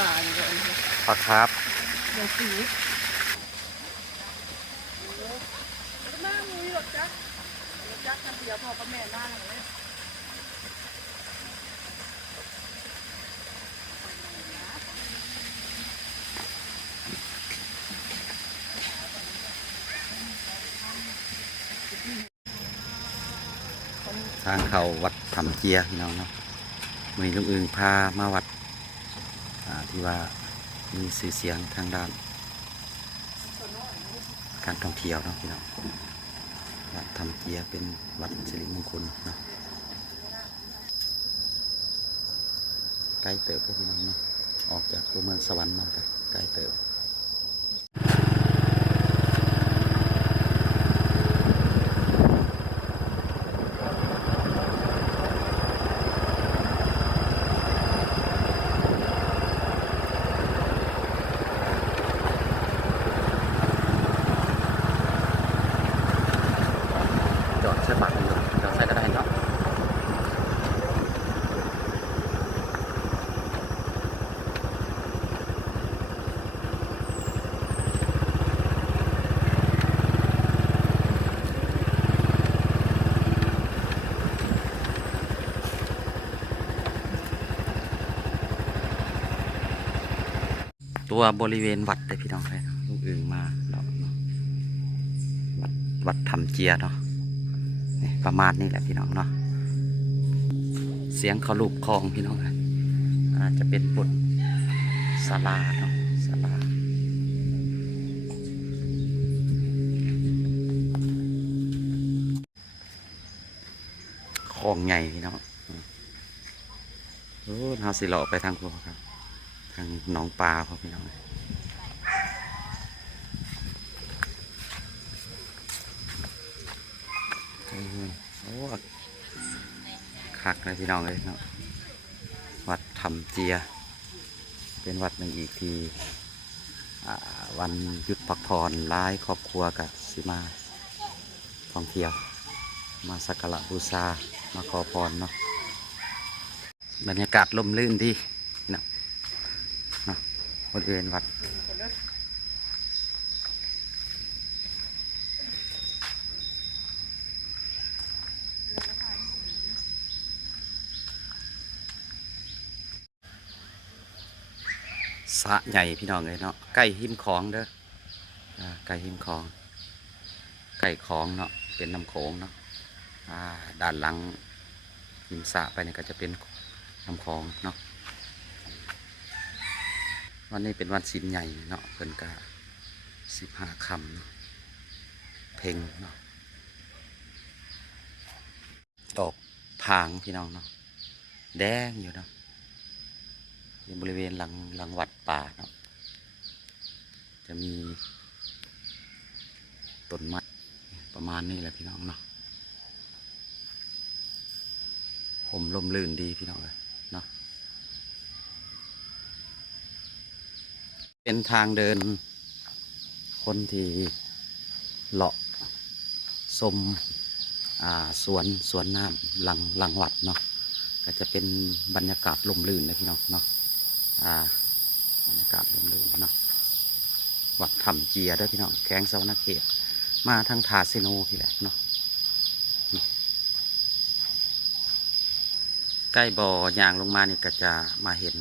ป่าเนี่ยก็ปลาครับเดี๋ยวสีแม่มูยหรอกจ๊ะจักกันเดียวพอกับแม่หน้าเลยทางเขาวัดถ้ำเจียพี่น้องเนาะมือลุงอึงพามาวัดที่ว่ามีสื่อเสียงทางด้านการท่องเที่ยวเนาะพี่น้องวัดถ้ำเจียเป็นวัดสิริมงคลเนาะใกล้เติบพี่น้องเนาะออกจากตัวเมืองสวรรค์มาใกล้เติบจอดใช้บัตรอยู่จอดใช้ก็ได้เนาะตัวบริเวณวัดเลยพี่น้องเลยลูกอึ่งมาเนาะวัดถ้ำเจียเนาะประมาณนี้แหละพี่น้องเนาะเสียงเขาลูบคลองพี่น้องเลยอาจจะเป็นบทศาลาเนาะศาลาคลองใหญ่พี่น้องโอ้เฮาสิเลาะไปทางครัวครับทางหนองปลาครับพี่น้องโอ้คักเลยพี่น้องเลยเนาะวัดถ้ำเจียเป็นวัดหนึ่งอีกที่วันหยุดพักผ่อนหลายครอบครัวกับสิมาท่องเที่ยวมาสักการะบูชามาขอพรเนาะบรรยากาศลมลื่นดีเนาะบริเวณวัดสระใหญ่พี่น้องเลยเนาะใกล้หิมคลองเด้อใกล้หิมคลองใกล้คลองเนาะเป็นน้ำโขงเนาะด้านหลังหิมสระไปเนี่ยก็จะเป็นน้ำคลองเนาะวันนี้เป็นวันศีลใหญ่เนาะเพิ่นก็15 ค่ำเพ่งเนาะดอกผางพี่น้องเนาะแดงอยู่เนาะบริเวณหลังวัดป่าเนาะจะมีต้นไม้ประมาณนี้แหละพี่น้องเนาะผมลมลื่นดีพี่น้องเลยเนาะเป็นทางเดินคนที่เลาะชมสวนน้ำหลังวัดเนาะก็จะเป็นบรรยากาศลมลื่นนะพี่น้องเนาะบรรยากาศลมลื่นเนาะวัดถ้ำเจียด้วยพี่น้องแข้งสวรรณเขตมาทางทาเซโนพี่แหละเนาะใกล้บ่อย่างลงมานี่ก็จะมาเห็น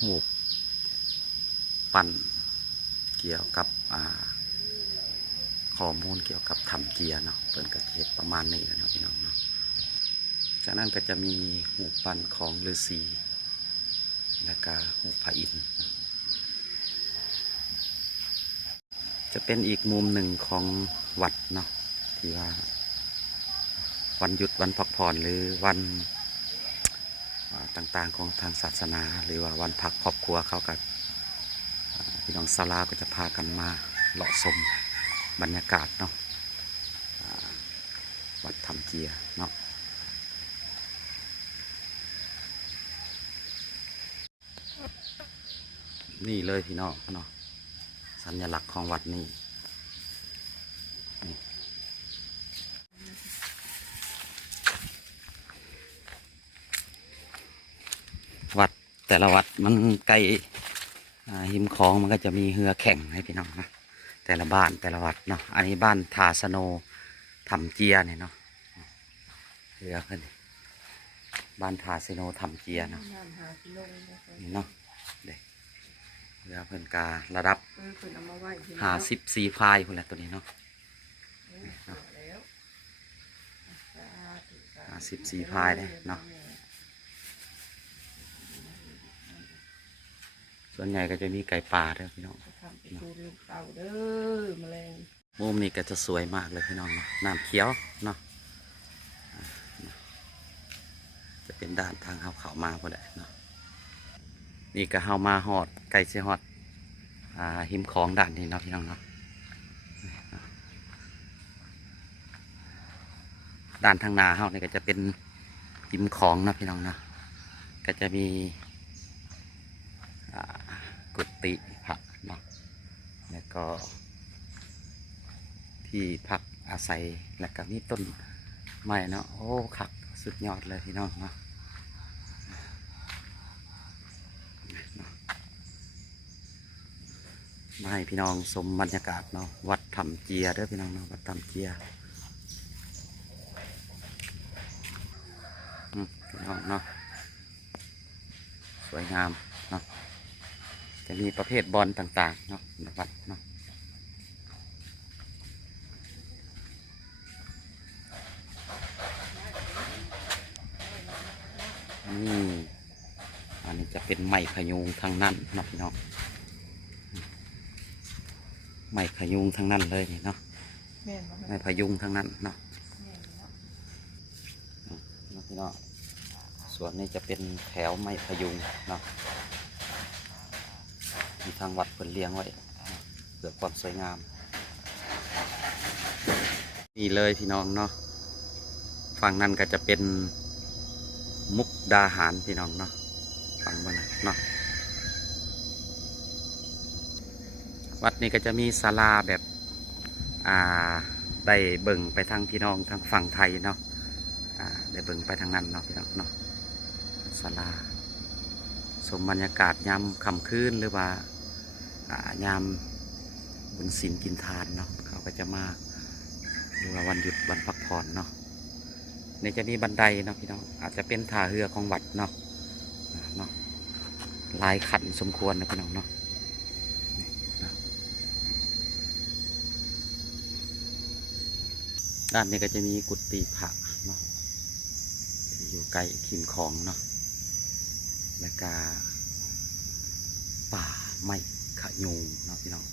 หูปปั่นเกี่ยวกับข้อมูลเกี่ยวกับถ้ำเจียเนาะเป็นกระเทศประมาณนี้แล้วเนาะพี่น้องเนาะจากนั้นก็จะมีหูปปั่นของฤาษีและก็หูพระอินทร์จะเป็นอีกมุมหนึ่งของวัดเนาะที่ว่าวันหยุดวันพักผ่อนหรือวันต่างๆของทางศาสนาหรือว่าวันพักครอบครัวเขากับพี่น้องศาลาก็จะพากันมาเลาะชมบรรยากาศเนาะวัดถ้ำเจียเนาะนี่เลยพี่น้องเนาะสัญลักษณ์ของวัดนี้ แต่ละวัดมันใกล้หิมคลองมันก็จะมีเรือแข่งให้พี่น้องนะแต่ละบ้านแต่ละวัดเนาะอันนี้บ้านทาสโนทำเจียเนี่ยเนาะเรือขึ้นบ้านทาสโนทำเจียเนาะ น้ำหากิโลนะคะ นี่เนาะเด็กเรือเพิ่นการะดับ เพิ่นเอามาไว้ที่ 54 พายคนแหละตัวนี้เนาะ แล้ว54 พายเนี่ยเนาะส่วนใหญ่ก็จะมีไก่ป่าเด้อพี่น้อง ทำเป็นตูลูกเต่าเด้อแมลง มุมนี้ก็จะสวยมากเลยพี่น้องเนาะน้ำเขียวเนาะจะเป็นด้านทางเข้ามาพอได้เนาะนี่ก็เข้ามาหอดไก่เสียหอดหิมคลองด้านนี้เนาะพี่น้องเนาะด้านทางนาเฮานี่ก็จะเป็นหิมคลองเนาะพี่น้องเนาะก็จะมีกุฏิพระเนาะแล้วก็ที่พักอาศัยแล้วก็มีต้นไม้เนาะโอ้คักสุดยอดเลยพี่น้องเนาะมาให้พี่น้องชมบรรยากาศเนาะวัดถ้ำเจียเด้อพี่น้องเนาะวัดถ้ำเจียพี่น้องเนาะสวยงามเนาะจะมีประเภทบอลต่างๆเนาะในวัดเนาะนี่อันนี้จะเป็นไม้พยุงทางนั้นเนาะพี่น้องไม้พยุงทางนั้นเลยนี่เนาะ แม่นบ่ ไม้พยุงทางนั้นเนาะ แม่นเนาะ พี่น้องส่วนนี้จะเป็นแถวไม้พยุงเนาะที่ทางวัดเพิ่นเลี้ยงไว้เพื่อความสวยงามนี่เลยพี่น้องเนาะฝั่งนั้นก็จะเป็นมุกดาหารพี่น้องเนาะฝั่งบนนั้นเนาะวัดนี้ก็จะมีศาลาแบบได้เบิ่งไปทางพี่น้องทางฝั่งไทยเนาะได้เบิ่งไปทางนั้นเนาะพี่น้องเนาะศาลาชมบรรยากาศยามค่ำคืนหรือว่ายามบุญศีลกินทานเนาะเขาก็จะมาหรือว่าวันหยุดวันพักผ่อนเนาะนี่จะมีบันไดเนาะพี่น้องอาจจะเป็นท่าเรือของวัดเนาะหลายขันสมควรนะพี่น้องเนาะด้านนี้ก็จะมีกุฏิพระเนาะที่อยู่ใกล้ขิมของเนาะและก็ป่าไม้ขะยูงเนาะพี่น้อง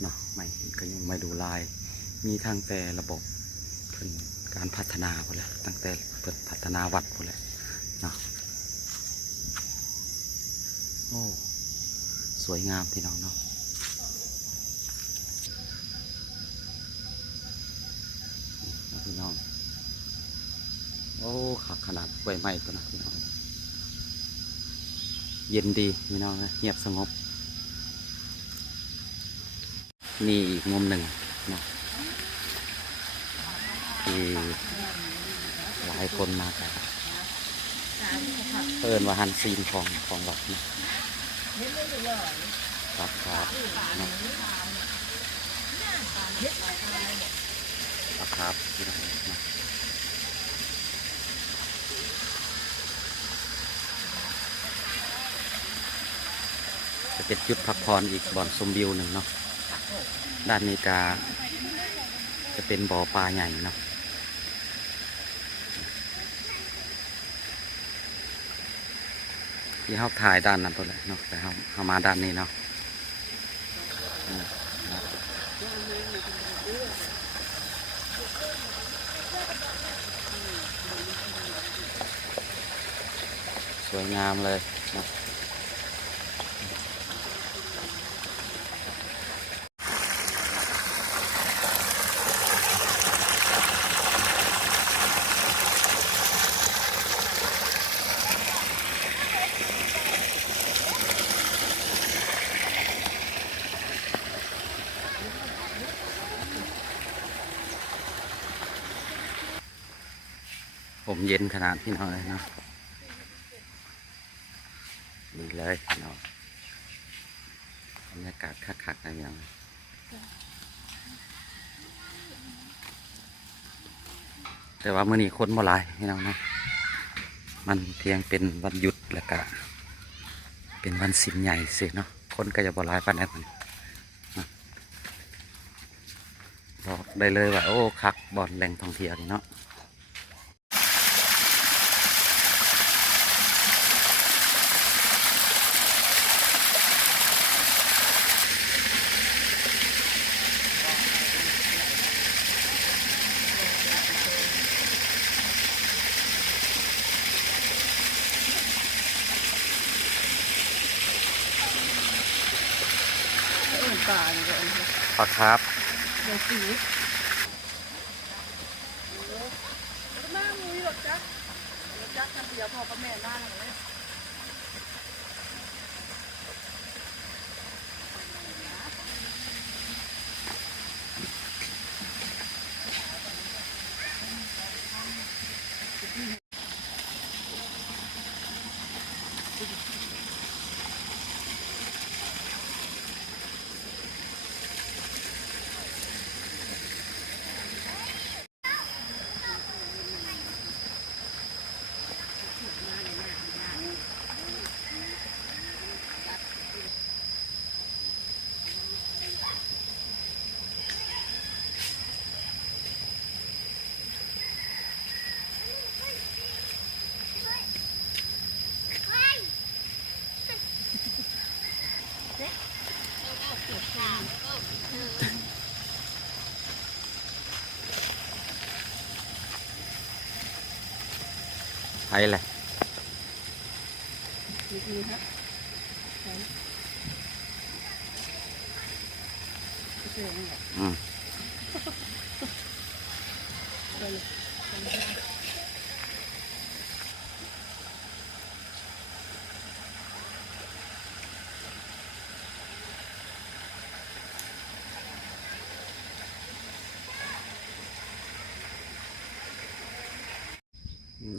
เนาะไม้ขะยูงไม้ดูลายมีทางแต่ระบบเป็นการพัฒนาพอแล้วตั้งแต่เปิดพัฒนาวัดพอแล้วเนาะโอ้สวยงามพี่น้องเนาะพี่น้องโอ้ขนาดใบไม้ตัวนะพี่น้องเย็นดีพี่น้องนะเงียบสงบนี่อีกมุมหนึ่งเนาะที่หลายคนมากันเพิ่นว่าฮันซีนของวัดนะครับครับเนาะครับพี่น้องนะจะเป็นจุดพักผ่อนอีกบ่อนชมวิวหนึ่งเนาะด้านนี้จะเป็นบ่อปลาใหญ่เนาะที่เขาถ่ายด้านนั้นตัวเลยเนาะแต่เขามาด้านนี้เนาะสวยงามเลยนะผมเย็นขนาดพี่น้องเลยเนาะ เลยเนาะบรรยากาศคักๆอะไรอย่างแต่ว่ามื้อนี้คนบ่หลายพี่น้องเนาะมันเพียงเป็นวันหยุดแล้วก็เป็นวันศีลใหญ่สิเนาะคนก็จะบ่หลายปานใดมันบอกได้เลยว่าโอ้คักบ่อนแหล่งท่องเที่ยวนี่เนาะป่าเนี่ย ปลาครับ เดี๋ยวสีแม่มูรถจักรคันเดียวพอกับแม่หน้าหลังเลยไปเลย ดีๆฮะเจ๋งเลย อืม ไปเลย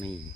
นี่